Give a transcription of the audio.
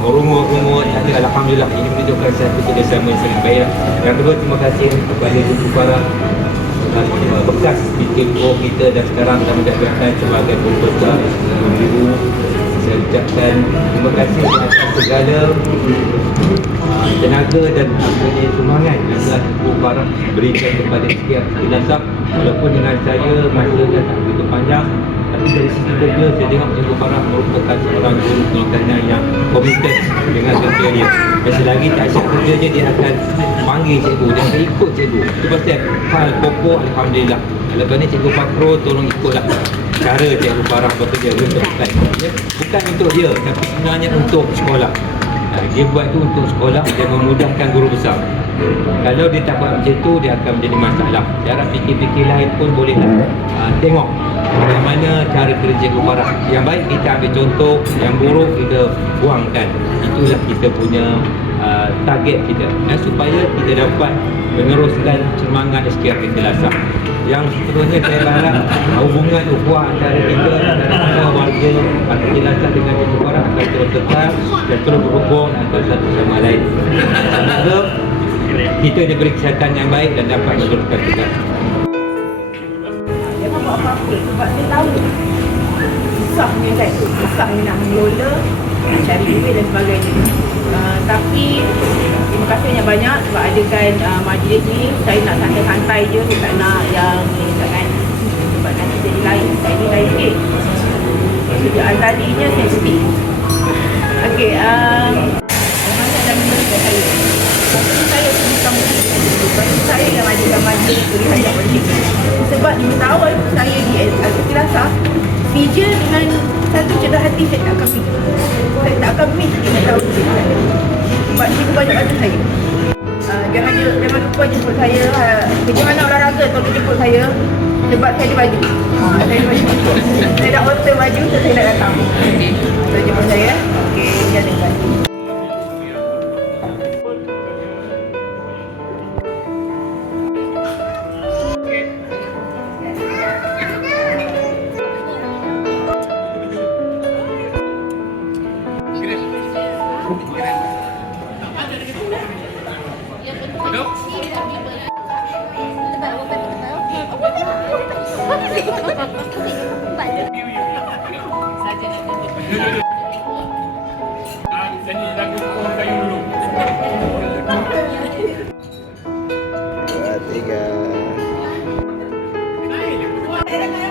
merungut-rungut. Tapi alhamdulillah ini menunjukkan satu kerjasama yang sangat baik. Yang kedua, terima kasih kepada Ibu Farah bekas PKO kita dan sekarang kami jadikan sebagai pembesar Ibu. Saya ucapkan terima kasih atas segala tenaga dan semangat yang telah Ibu Farah berikan kepada setiap jenazah. Walaupun dengan saya masanya tak begitu panjang, tapi dari sisi kerja saya tengok Ibu Farah merupakan seorang guru pendidikan yang komited dengan kerja dia. Dan selagi tak siap kerja dia akan panggil cikgu, dia akan ikut cikgu. Itu pasti hal pokok. Alhamdulillah. Lepas ni Cikgu Fakro tolong ikutlah cara Cikgu Farah bekerja untuk bukan untuk dia, tapi sebenarnya untuk sekolah. Dia buat tu untuk sekolah dan memudahkan guru besar. Kalau dia tak buat macam tu, dia akan menjadi masalah. Cara fikir-fikir lain pun bolehlah tengok bagaimana cara kerja Cikgu Farah. Yang baik kita ambil contoh, yang buruk kita buangkan. Itulah kita punya target kita, dan supaya kita dapat meneruskan semangat SKR Jenazah. Yang seterusnya saya harap hubungan ukhuwah antara kita antara warga atau jenazah dengan Cikgu Farah akan terus kekal dan terus berhubung antara satu sama lain. Semoga kita diberi kesihatan yang baik dan dapat meneruskan tugas. Jangan buat apa-apa sebab dia tahu susahnya kan, susahnya nak mengelola, nak cari duit dan sebagainya. Tapi terima kasih yang banyak sebab adakan majlis ni. Saya nak santai-santai je, saya tak nak yang ni sangat sebab nanti jadi lain. Saya ni lain sikit. Kerjaan tadinya sensitif. Okey, banyak dah menurut saya. Tapi saya bukan mungkin. Bagi saya yang adakan majlis tulisan yang penting. Sebab 5 tahun saya di Al-Qutilasa, bija dengan satu cedera hati saya tak akan miss. Saya tak akan miss 5 tahun sebab cikgu banyak bantu saya. Jangan lupa jemput saya. Kerja mana olahraga tolong jemput saya. Sebab saya ada baju. Saya baju. Saya dah order baju, so saya nak datang. So jemput saya. Okey, jangan lupa. Nyanyi lagu Pohon Kayu dulu. 2, 3.